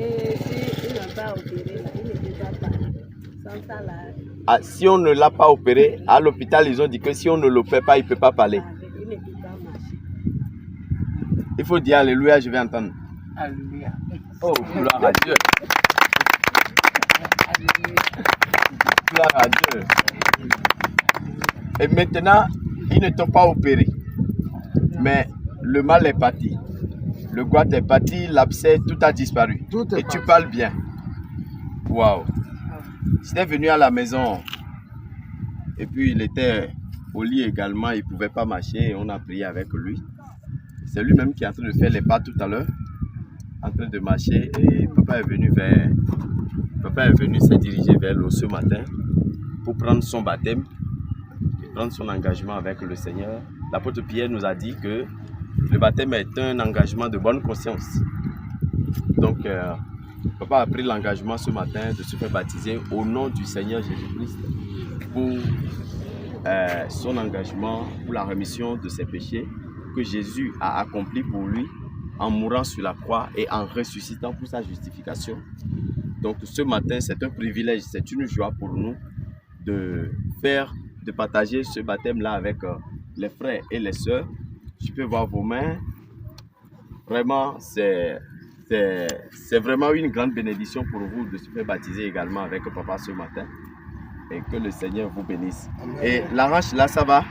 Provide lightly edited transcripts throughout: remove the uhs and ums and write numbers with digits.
Et si il n'a pas opéré, il ne peut pas parler. Sans ça, là, Ah, si on ne l'a pas opéré, à l'hôpital, ils ont dit que si on ne l'opère pas, il ne peut pas parler. il ne peut pas marcher. Il faut dire Alléluia, je vais entendre. Alléluia. Oh, gloire à Dieu. Gloire à Dieu. Et maintenant, ils ne t'ont pas opéré. Mais le mal est parti. Le goût est parti, l'abcès, tout a disparu. Tout est Et tu parti. parles bien. Waouh. J'étais venu à la maison. Et puis il était au lit également. Il ne pouvait pas marcher. Et on a prié avec lui. C'est lui-même qui est en train de faire les pas tout à l'heure. En train de marcher. Et papa est venu se diriger vers l'eau ce matin pour prendre son baptême. Et prendre son engagement avec le Seigneur. L'apôtre Pierre nous a dit que le baptême est un engagement de bonne conscience. Donc, papa a pris l'engagement ce matin de se faire baptiser au nom du Seigneur Jésus-Christ pour son engagement, pour la rémission de ses péchés que Jésus a accompli pour lui en mourant sur la croix et en ressuscitant pour sa justification. Donc, ce matin, c'est un privilège, c'est une joie pour nous de partager ce baptême-là avec les frères et les sœurs. Je peux voir vos mains. Vraiment, c'est vraiment une grande bénédiction pour vous de se faire baptiser également avec papa ce matin. Et que le Seigneur vous bénisse. Amen. Et la hanche là, ça va?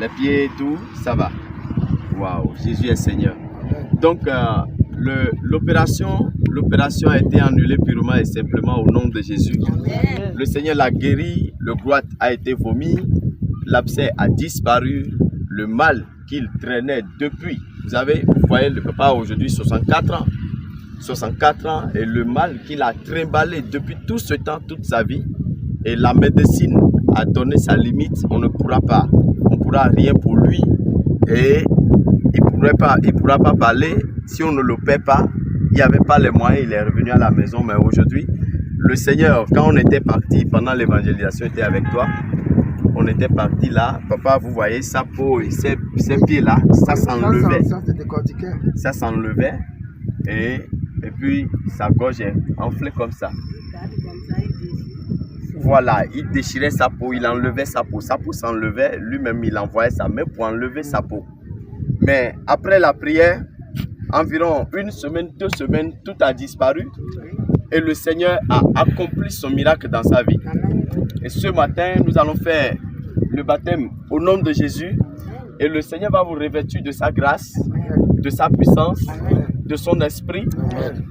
Les pieds, tout, ça va? Waouh, Jésus est Seigneur. Amen. Donc, l'opération a été annulée purement et simplement au nom de Jésus. Amen. Le Seigneur l'a guéri, le goût a été vomi, l'abcès a disparu, le mal qu'il traînait depuis. Vous voyez le papa aujourd'hui 64 ans. 64 ans et le mal qu'il a trimballé depuis tout ce temps, toute sa vie. Et la médecine a donné sa limite. On ne pourra pas. On ne pourra rien pour lui. Et il ne pourra pas parler si on ne l'opère pas. Il n'y avait pas les moyens, il est revenu à la maison. Mais aujourd'hui, le Seigneur, quand on était parti pendant l'évangélisation, était avec toi. On était parti là, papa, vous voyez sa peau et ses pieds là, ça s'enlevait. Ça, c'est décortiqué. Ça s'enlevait et puis sa gorge est enflée comme ça. Il garde comme ça, il dit. Voilà, il déchirait sa peau, il enlevait sa peau s'enlevait, lui-même il envoyait sa main pour enlever sa peau. Mais après la prière, environ 1 semaine, 2 semaines, tout a disparu et le Seigneur a accompli son miracle dans sa vie. Et ce matin, nous allons faire le baptême au nom de Jésus. Et le Seigneur va vous revêtir de sa grâce, de sa puissance, de son esprit.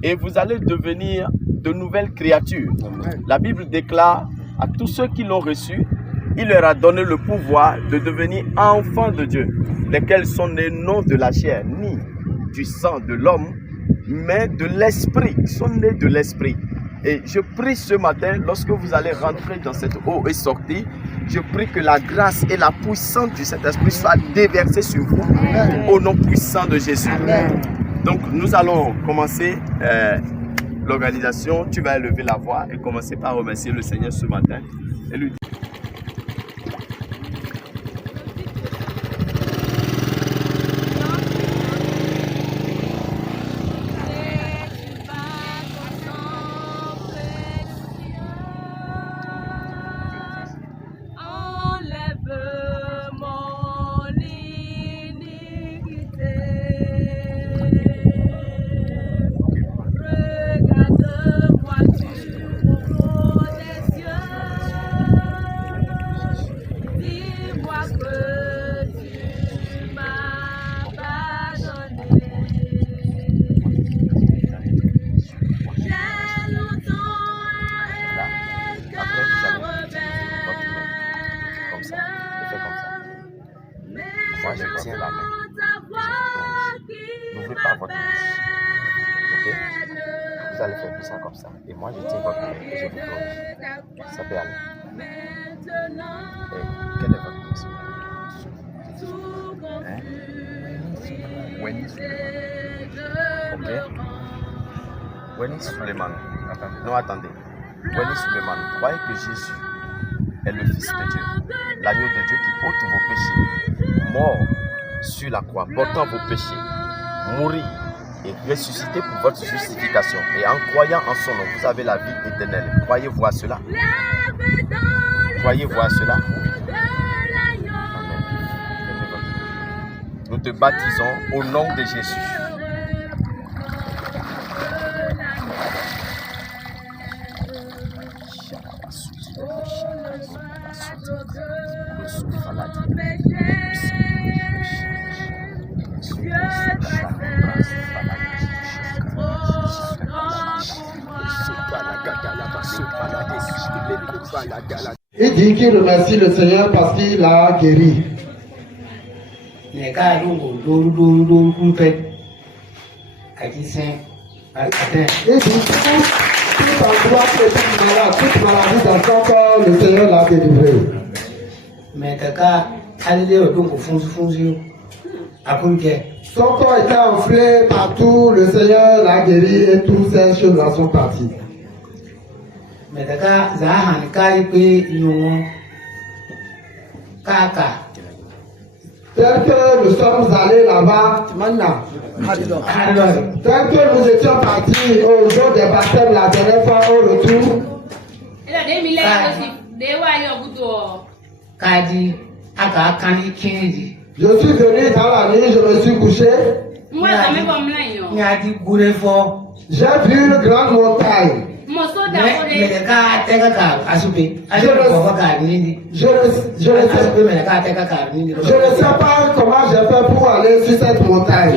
Et vous allez devenir de nouvelles créatures. La Bible déclare à tous ceux qui l'ont reçu, il leur a donné le pouvoir de devenir enfants de Dieu, lesquels sont nés non de la chair, ni du sang de l'homme, mais de l'esprit. Ils sont nés de l'esprit. Et je prie ce matin, lorsque vous allez rentrer dans cette eau et sortir, je prie que la grâce et la puissance du Saint-Esprit soient déversées sur vous, au nom puissant de Jésus. Donc nous allons commencer l'organisation. Tu vas élever la voix et commencer par remercier le Seigneur ce matin et lui dire. Moi, je tiens la main. N'ouvrez pas votre main. Ok? Vous allez faire tout ça comme ça. Et moi, je tiens votre main et je vous plonge. Ça peut aller. Et quelle est votre mission? Hein? Wendy Suleiman. Ok? Wendy Suleiman. Non, attendez. Wendy Suleiman. Croyez que Jésus est le Fils de Dieu, l'agneau de Dieu qui ôte vos péchés, mort sur la croix, portant vos péchés, mourir est ressuscité pour votre justification. Et en croyant en son nom, vous avez la vie éternelle. Croyez-vous à cela? Croyez-vous à cela? Oui. Amen. Nous te baptisons au nom de Jésus. Il dit qu'il remercie le Seigneur parce qu'il a guéri. Il dit toute maladie dans son corps, le Seigneur l'a délivré. Son corps était enflé partout, le Seigneur l'a guéri et toutes ces choses sont parties. Tel que nous sommes allés là-bas, tel que nous étions partis au jour des baptêmes la dernière fois au retour, je suis venu dans la nuit, je me suis couché. J'ai vu une grande montagne. Je ne sais pas comment j'ai fait pour aller sur cette montagne.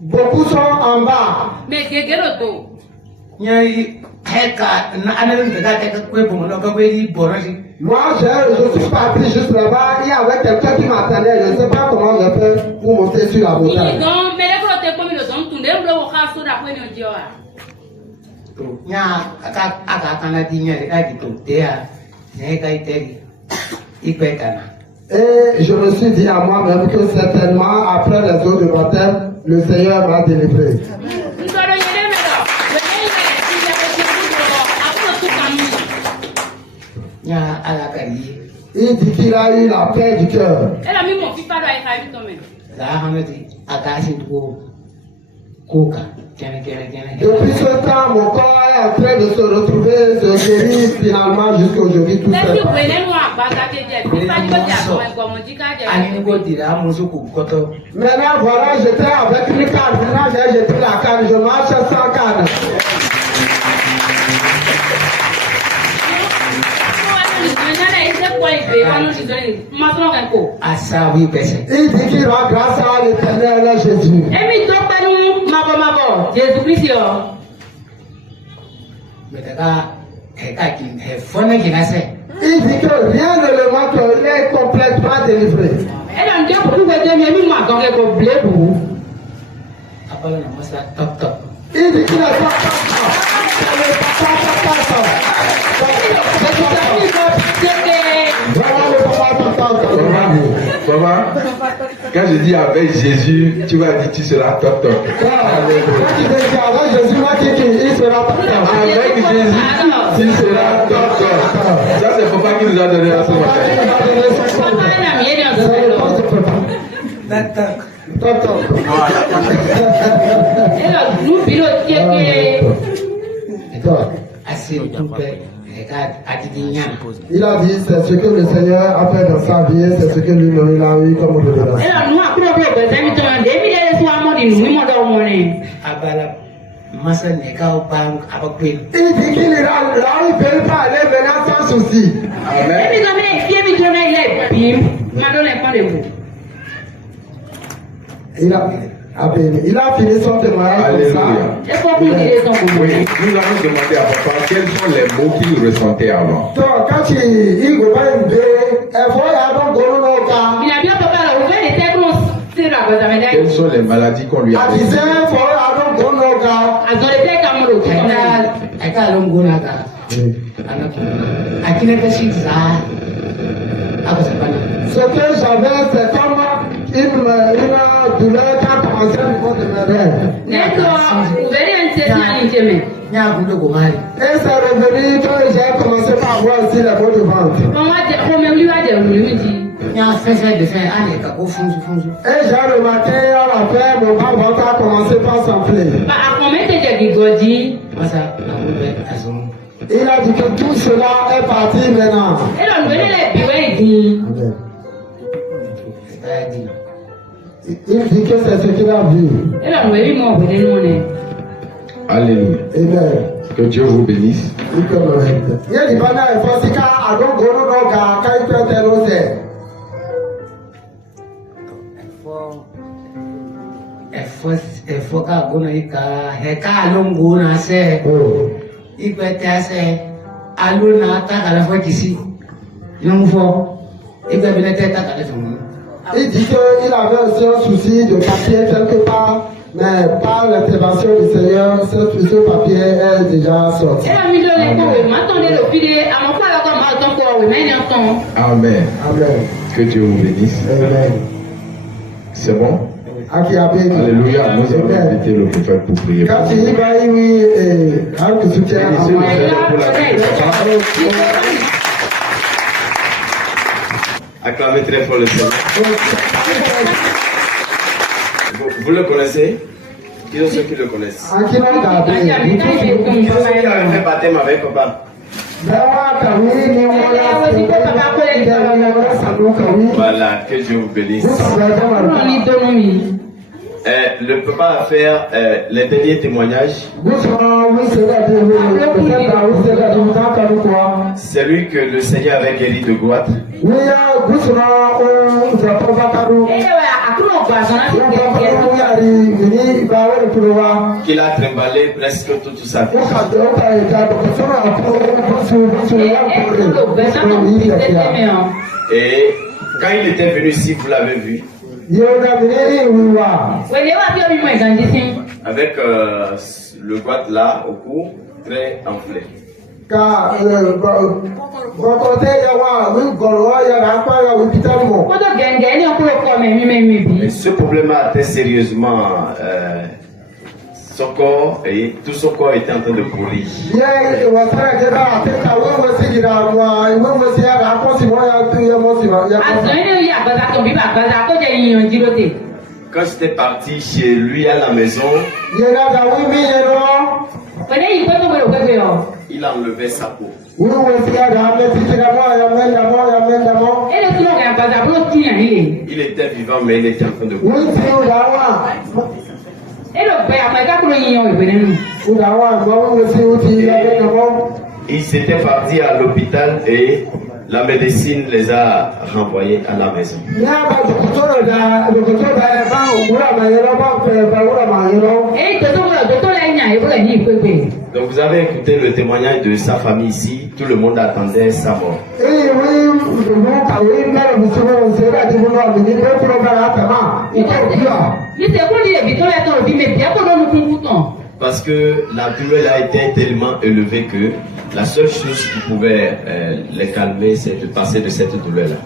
Beaucoup sont en bas. Moi, je suis parti juste là-bas. Il y avait quelqu'un qui m'attendait. Je ne sais pas comment j'ai fait pour monter sur la montagne. Et je me suis dit à moi-même que certainement, après les eaux de baptême, le Seigneur m'a délivré. Il dit qu'il a eu la paix du cœur. Depuis ce temps, mon corps est en train de se retrouver, se guérir finalement jusqu'aujourd'hui tout seul. Maintenant, voilà, j'étais avec une canne. Maintenant, j'ai jeté la canne. Je marche sans canne. Il dit qu'il rend grâce à l'Éternel Jésus. Il dit que rien ne le manque, il est complètement délivré. Il dit qu'il est Papa, quand je dis avec Jésus, tu vas dire tu seras top top. Avec Jésus, il sera top top. Avec Jésus, tu seras top top. Ça, c'est papa qui nous a donné à ce matin. Top top. Il a dit c'est ce que le Seigneur a fait dans sa vie, c'est ce que lui-même il a eu comme redevance. Il dit qu'il ira là où il ne peut pas aller maintenant sans souci. Amen. Il a fini son témoignage comme ça. Oui, nous allons demander à papa quels sont les mots qu'il ressentait avant. Donc, quand il va Quelles sont les maladies qu'on lui a données? Ce que j'avais, c'est comme une douleur qui a commencé au niveau de mes rêves. Et c'est revenu que j'ai commencé par avoir aussi les maux de ventre. j'ai remarqué à la fin, mon ventre a commencé par s'enfler. Il a dit que tout cela est parti maintenant. Il dit que c'est ce qu'il a vu. Alléluia. Amen. Que Dieu vous bénisse. Il dit qu'il avait aussi un souci de papier quelque part, mais par l'intervention du Seigneur, ce papier est déjà sorti. Amen. Amen. Que Dieu vous bénisse. Amen. C'est bon? Alléluia. Nous allons inviter le prophète pour prier. Quand il va y soutien. Acclamez très fort le Seigneur. Vous le connaissez? Qui sont ceux qui le connaissent? Qui sont ceux qui avaient fait baptême avec papa? Voilà, que Dieu vous bénisse. Le papa va faire les derniers témoignages. C'est lui que le Seigneur avait guéri de goitre. Qu'il a trimballé presque toute sa vie. Et quand il était venu ici, vous l'avez vu. Avec le goitre là au cou, très enflé. Et ce problème a atteint sérieusement son corps et tout son corps était en train de pourrir. Quand j'étais parti chez lui à la maison, il enlevait sa peau. Il était vivant, mais il était en train de mourir. Il s'était parti à l'hôpital et la médecine les a renvoyés à la maison. Donc vous avez écouté le témoignage de sa famille ici, tout le monde attendait sa mort. Parce que la douleur a été tellement élevée que la seule chose qui pouvait les calmer, c'est de passer de cette douleur-là.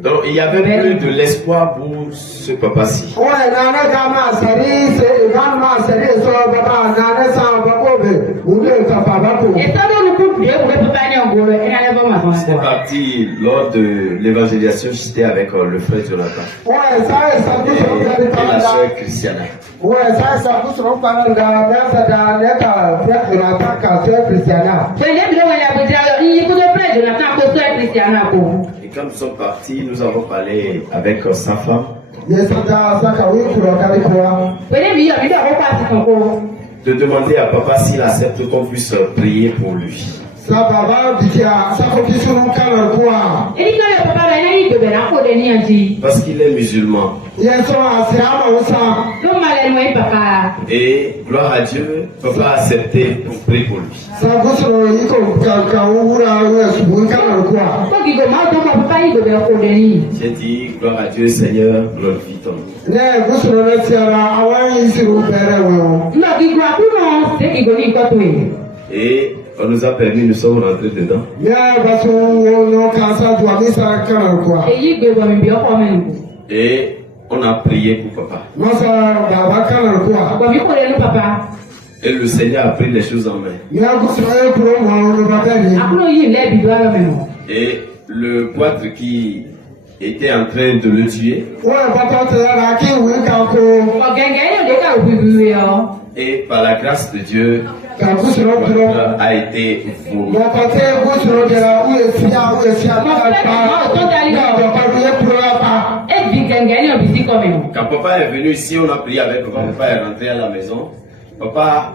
Donc il y avait plus de l'espoir pour ce papa-ci. C'est parti lors de l'évangélisation, j'étais avec le frère Jonathan et la soeur Christiana. Et quand nous sommes partis, nous avons parlé avec sa femme. De demander à papa s'il accepte qu'on puisse prier pour lui. Parce qu'il est musulman. Et gloire à Dieu, papa a accepté pour prier pour lui. J'ai dit, gloire à Dieu, Seigneur, glorifie ton nom. Et on nous a permis, nous sommes rentrés dedans. Et On a prié pour papa. Masa baba kana kwa. Kwa viko lenu papa. Et le Seigneur a pris les choses en main. Et le poitre qui était en train de le tuer. Et par la grâce de Dieu, ce poitre a été vomi. Quand papa est venu ici, on a prié avec papa. Papa est rentré à la maison. Papa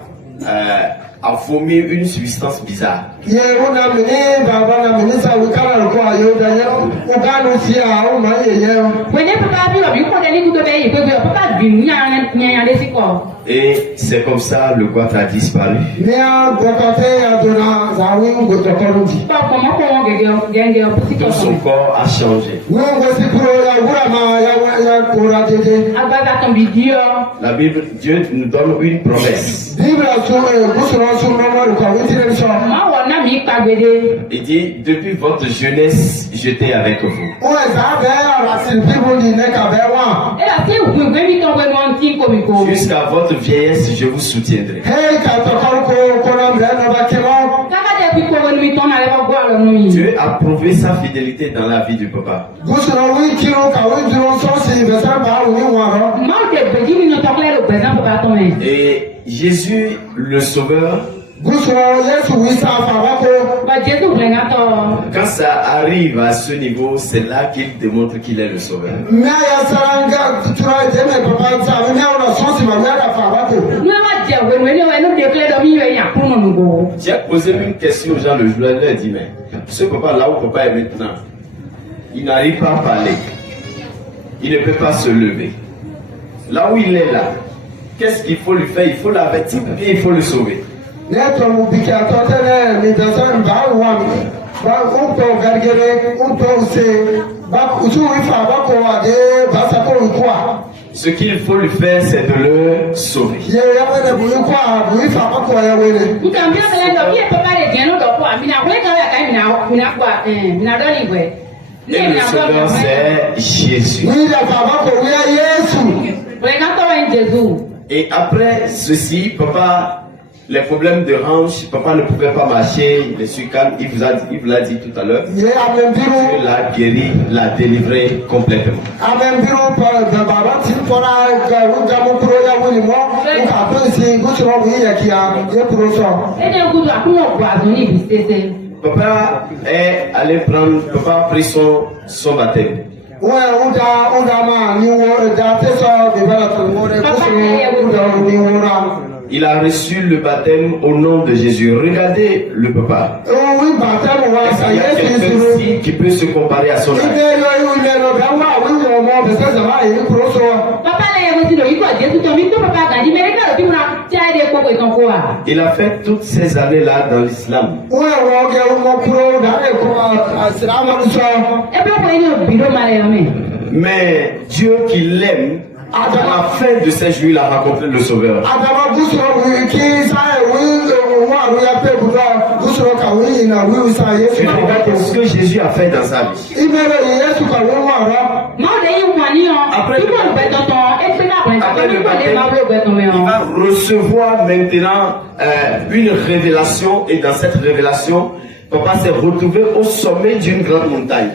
a vomi une substance bizarre. Et c'est comme ça le goitre a disparu. Tout son corps a changé. La Bible, Dieu nous donne une promesse. Il dit, depuis votre jeunesse, j'étais avec vous. Jusqu'à votre vieillesse, je vous soutiendrai. Dieu a prouvé sa fidélité dans la vie du papa. Et Jésus, le Sauveur, quand ça arrive à ce niveau, c'est là qu'il démontre qu'il est le Sauveur. J'ai posé une question aux gens le jour, je leur ai dit, mais ce papa là où papa est maintenant, il n'arrive pas à parler, il ne peut pas se lever. Là où il est là, qu'est-ce qu'il faut lui faire? Il faut l'avertir ou bien il faut le sauver? Ce qu'il faut lui faire, c'est de le sauver. Et le sauveur, c'est Jésus. Et après ceci, papa, les problèmes de hanche, papa ne pouvait pas marcher, il est sur calme, il vous l'a dit tout à l'heure. Dieu l'a guéri, l'a délivré complètement. Papa est allé prendre, papa a pris son baptême. Il a reçu le baptême au nom de Jésus. Regardez le papa. Il y a quelqu'un ici qui peut se comparer à son âge. Il a fait toutes ces années-là dans l'islam. Mais Dieu qui l'aime, à la fin de ces jours, il a rencontré le Sauveur. Tu regardes ce que Jésus a fait dans sa vie. Après le baptême, il va recevoir maintenant une révélation, et dans cette révélation, papa s'est retrouvé au sommet d'une grande montagne.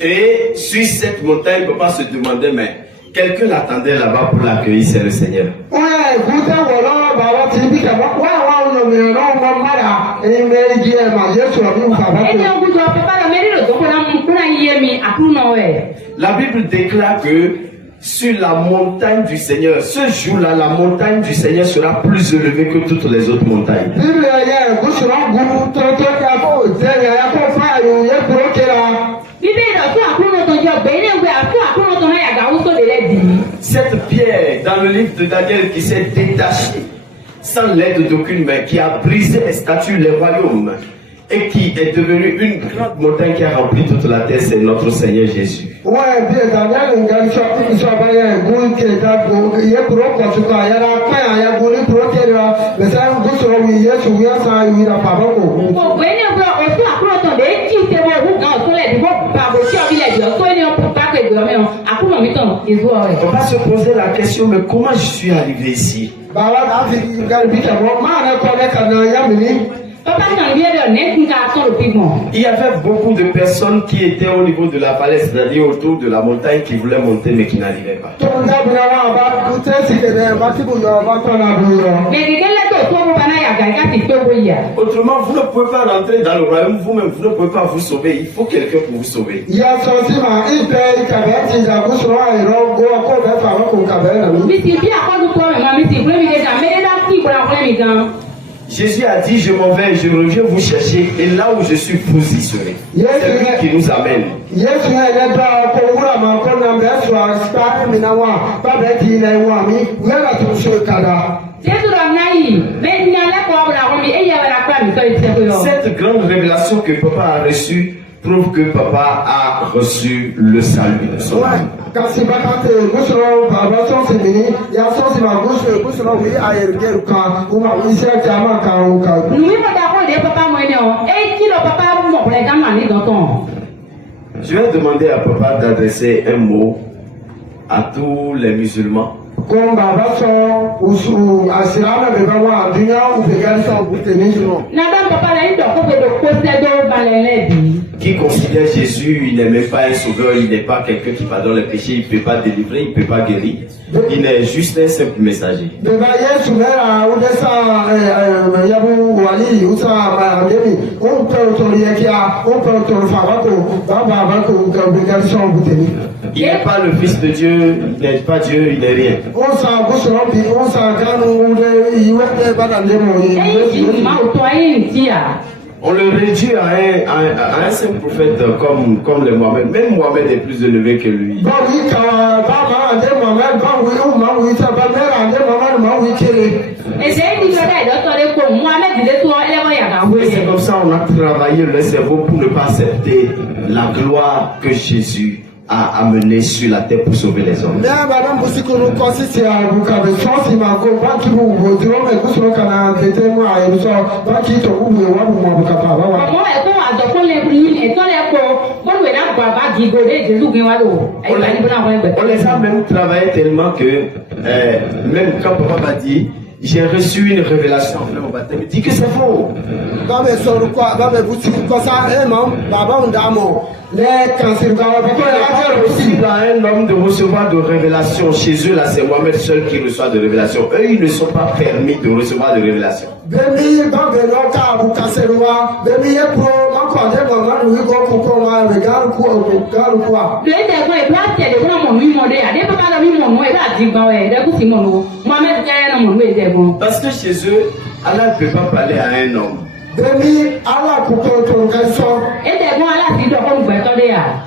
Et sur cette montagne, papa se demandait, mais quelqu'un l'attendait là-bas pour l'accueillir, c'est le Seigneur. La Bible déclare que sur la montagne du Seigneur, ce jour-là, la montagne du Seigneur sera plus élevée que toutes les autres montagnes. Cette pierre dans le livre de Daniel qui s'est détachée sans l'aide d'aucune main, qui a brisé les statues, les royaumes, et qui est devenue une grande montagne qui a rempli toute la terre, c'est notre Seigneur Jésus. On va se poser la question, mais comment je suis arrivé ici? Il y avait beaucoup de personnes qui étaient au niveau de la vallée, c'est-à-dire autour de la montagne, qui voulaient monter mais qui n'arrivaient pas. Autrement, vous ne pouvez pas rentrer dans le royaume vous-même, vous ne pouvez pas vous sauver, il faut quelqu'un pour vous sauver. Jésus a dit, je m'en vais, je reviens vous chercher, et là où je suis, vous y serez. C'est lui qui nous amène. Cette grande révélation que papa a reçue prouve que papa a reçu le salut de son âme. Je vais demander à papa d'adresser un mot à tous les musulmans. Qui considère Jésus, il n'est même pas un sauveur, il n'est pas quelqu'un qui pardonne les péchés, il ne peut pas délivrer, il ne peut pas guérir. Il est juste un simple messager. Il n'est pas le fils de Dieu, il n'est pas Dieu, il n'est rien. On le réduit à un simple prophète comme le Mohamed. Même Mohamed est plus élevé que lui. C'est comme ça qu'on a travaillé le cerveau pour ne pas accepter la gloire que Jésus a amené sur la terre pour sauver les hommes. On les a même travaillé tellement que même quand papa m'a dit j'ai reçu une révélation après mon baptême, il dit que c'est faux. Il a un homme de recevoir de révélation. Chez eux, là, c'est Mohamed seul qui reçoit de révélation. Eux, ils ne sont pas permis de recevoir de révélation. Parce que chez eux, Allah ne peut pas parler à un homme.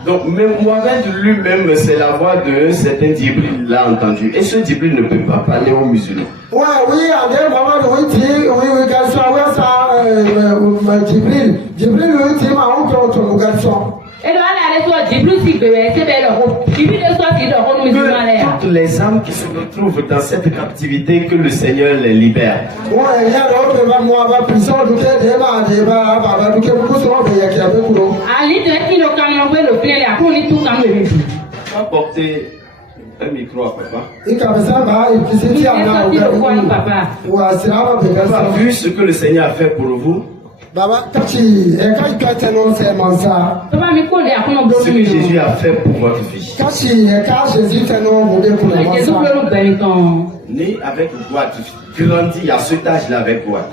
Donc même Mohamed lui-même, c'est la voix d'un certain Djibril, l'a entendu. Et ce Djibril ne peut pas parler aux musulmans. Toutes les âmes qui se retrouvent dans cette captivité, que le Seigneur les libère. Apporter un micro à papa. Papa a vu ce que le Seigneur a fait pour vous. Ce que Jésus a fait pour votre fille. Né avec boîte, grandi à cet âge-là avec boîte.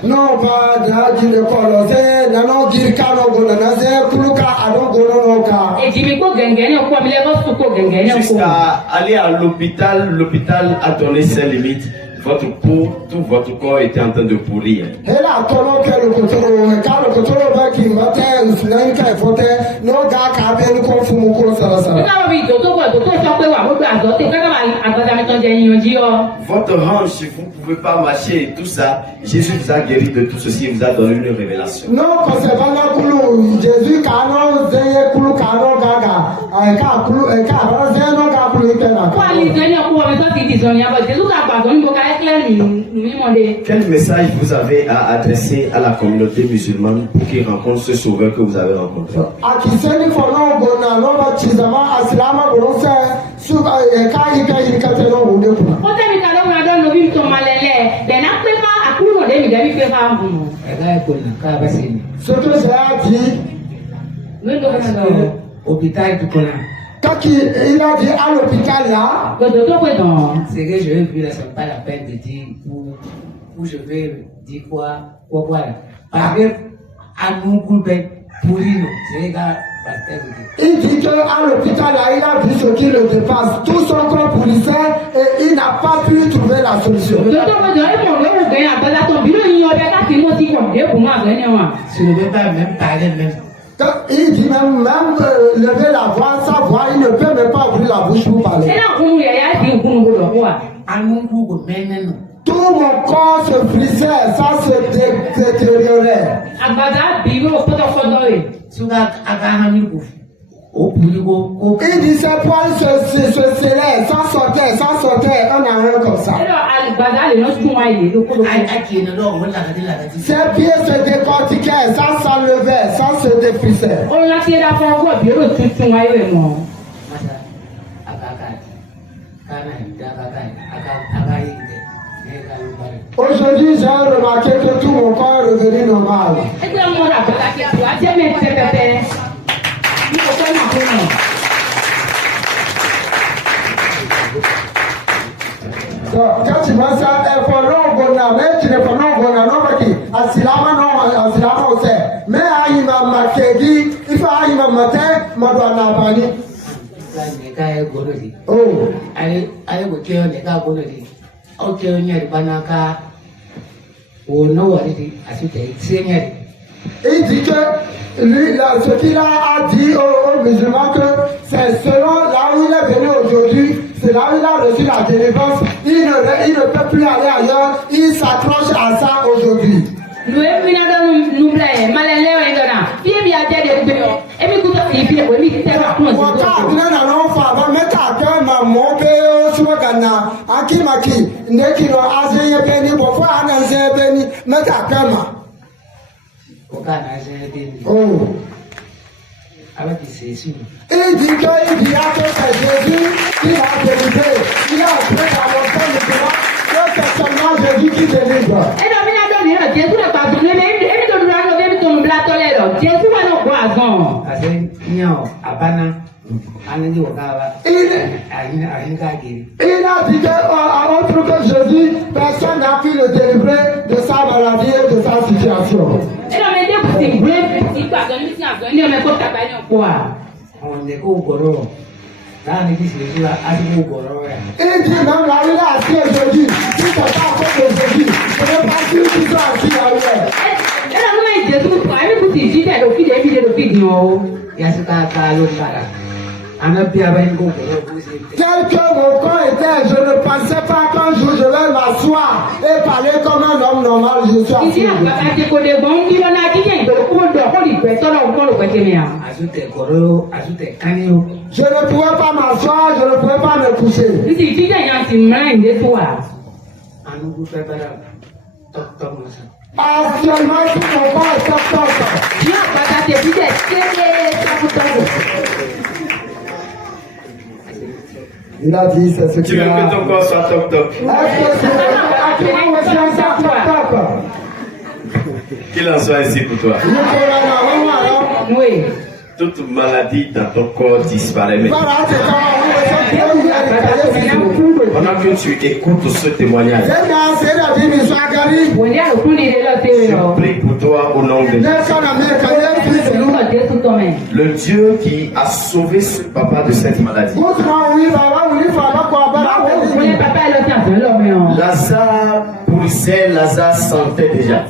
Jusqu'à aller à l'hôpital, l'hôpital a donné ses limites. Votre peau, tout votre corps était en train de pourrir. Votre hanche, vous ne pouvez pas marcher et tout ça. Jésus vous a guéri de tout ceci et vous a donné une révélation. Non, c'est pas là que Jésus canon zeye kulu canon gaga. Ka kulu ka zeno ka kulu ikena. Quel message vous avez à adresser à la communauté musulmane pour qu'ils rencontrent ce sauveur que vous avez rencontré? Akiseni fono gona no ba chizama aslama bonose suka ka ika ikatelo hunde kuna. Ce que j'ai dit, quand il a dit à l'hôpital là, ce que je veux dire, ce n'est pas la peine de dire où je vais dire quoi. Parce que à nous couper pour nous, c'est gars. Il dit qu'à l'hôpital là, il a vu ce qui le dépasse. Tout son corps pourrissait et il n'a pas pu trouver la solution. Je ne veux pas même parler même. Il dit même lever la voix, sa voix, il ne peut même pas ouvrir la bouche pour parler. Tout mon corps se frissait, ça se détériorait. Il dit ses poils se scellaient, ça sortait, un à un comme ça. Ses pieds se décortiquaient, ça s'enlevait, ça se défrissait. Aujourd'hui, j'ai remarqué que tout mon corps est revenu normal. Quand tu vois ça, il faut non, mais tu ne peux non, asilama non, asilama aussi. Mais il m'a marqué, il faut il m'a maté, m'a doit n'abani. Oh. Allez, ok, on y a des banaka. Oh non, il dit que lui, ce qu'il a dit aux musulmans, que c'est selon là où il est venu aujourd'hui, c'est là où il a reçu la délivrance. Il ne peut plus aller ailleurs, il s'accroche à ça aujourd'hui. Il dit qu'il y a que c'est Jésus qui a délivré. Il a pris la montagne de Dieu, que c'est seulement Jésus qui délivre. Il a dit qu'autre que Jésus, personne n'a pu le délivrer de sa maladie et de sa situation. Il dit même là, il a assis aujourd'hui. Si c'est pas à cause de Jésus, ce n'est pas sûr qu'ils sont assis ailleurs. Tel que mon corps était, je ne pensais pas qu'un jour je vais m'asseoir et parler comme un homme normal. Je suis assis. Je ne pouvais pas m'asseoir, je ne pouvais pas me coucher. Actuellement, tout mon corps est top. Il a dit, c'est ce Tu veux que ton corps soit top. Qu'il en soit ainsi pour toi. Oui. Toute maladie dans ton corps disparaît maintenant. Pendant que tu écoutes ce témoignage, je prie pour toi au nom de Jésus. Le Dieu qui a sauvé ce papa de cette maladie. Lazare pourrissait, Lazare sentait déjà.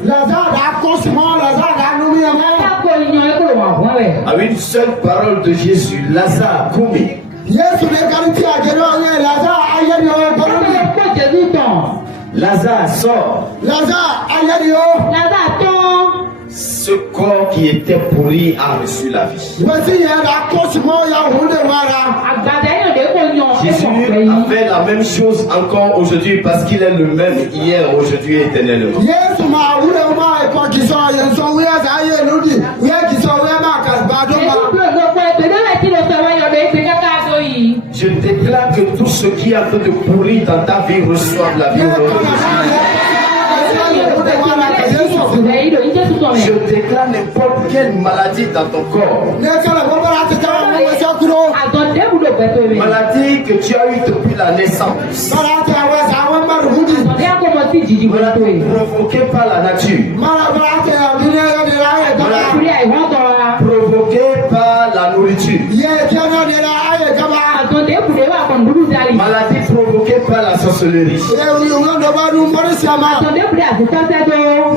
À une seule parole de Jésus, Lazare, Koumi, Yesu ne garanti agero ne Lazare ayeri o bonu. Ko Jésus ton. Lazare sort. Lazare ayeri o. Lazare ton. Ce corps qui était pourri a reçu la vie. Wasi ya da kosimo ya hunde wara. Agbada yo de ko yan. Jésus a fait la même chose encore aujourd'hui parce qu'il est le même hier, aujourd'hui et éternellement. Yesu ma wure ma ko kiso yen so we za ye ludi. We kiso we ma kalbado ma. Je déclare que tout ce qui a fait de pourrir dans ta vie reçoive la vie au nom de Jésus. Je déclare n'importe quelle maladie dans ton corps. Maladie que tu as eue depuis la naissance. Maladie provoquée par la nature. Provoquée par la nourriture. Maladie provoquée par la sorcellerie.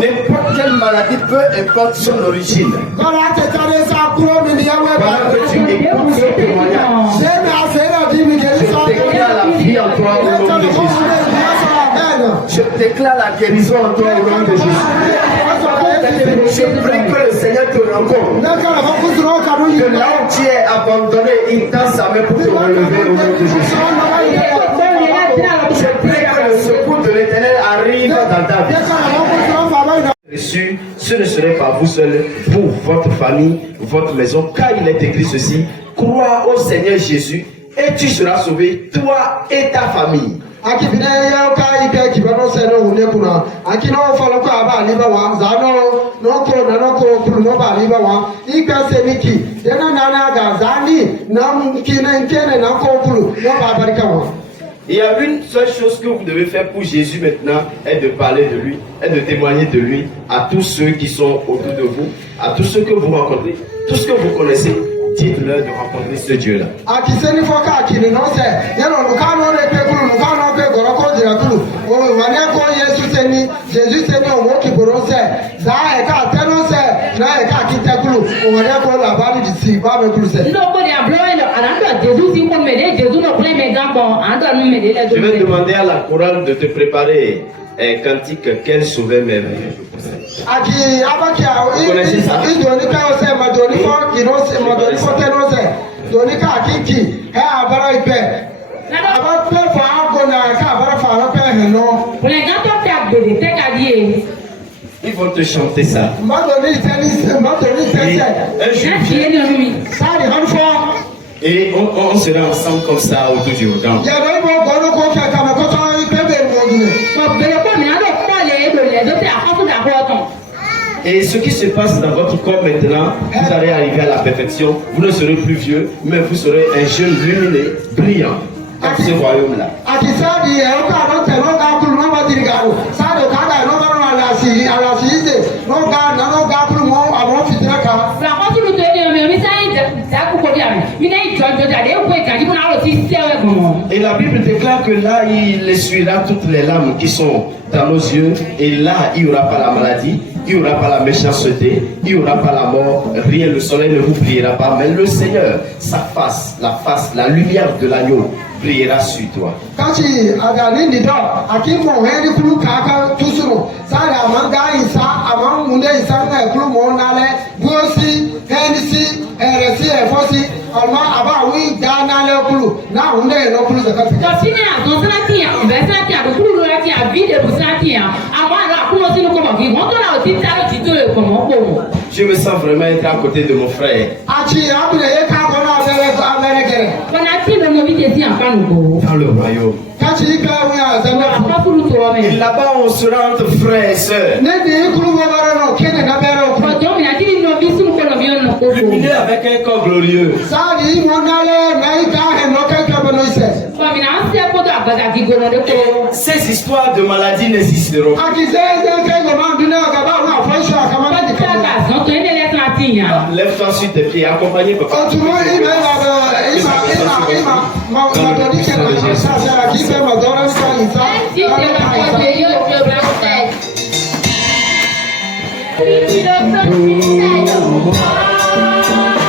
N'importe quelle maladie, peu importe son origine. Pendant que tu écoutes ce témoignage, je déclare la vie en toi au nom de Jésus. Je déclare la guérison en toi au nom de Jésus. Je prie que le Seigneur te rencontre. Que là où tu es abandonné, il tend sa main pour te relever au nom de Jésus. Je prie que le secours de l'Éternel arrive dans ta vie. Reçu, ce ne serait pas vous seul, pour votre famille, votre maison, car il est écrit ceci: crois au Seigneur Jésus et tu seras sauvé, toi et ta famille. Akibine ya ka ike kibano se no hune kuna akino falo ko aba liba wa zano no ko na no ko kulu no ba liba wa ike se niki dena nana ga zani na kine nkene na ko kulu no ba barika wa. Il y a une seule chose que vous devez faire pour Jésus maintenant, est de parler de lui, est de témoigner de lui à tous ceux qui sont autour de vous, à tous ceux que vous rencontrez, tous ceux que vous connaissez. Dites-leur de rencontrer ce Dieu-là. Je vais demander à la chorale de te préparer un cantique qu'elle sauvait mes rêves. Vous connaissez ça? Ils vont te chanter ça. Et on sera ensemble comme ça autour du Jordan. Et ce qui se passe dans votre corps maintenant, vous allez arriver à la perfection. Vous ne serez plus vieux, mais vous serez un jeune lumineux, brillant, dans ce royaume-là. Et la Bible déclare que là, il essuiera toutes les larmes qui sont dans nos yeux. Et là, il n'y aura pas la maladie, il n'y aura pas la méchanceté, il n'y aura pas la mort. Rien, le soleil ne vous brillera pas. Mais le Seigneur, sa face, la lumière de l'agneau brillera sur toi. Je me sens vraiment être à côté de mon frère. Dans le royaume. Et là-bas, on sera entre frères et sœurs. Lumineux avec un corps glorieux. Ces histoires de maladie n'existeront pas. Lève-toi sur tes pieds, accompagné par papa. Thank you.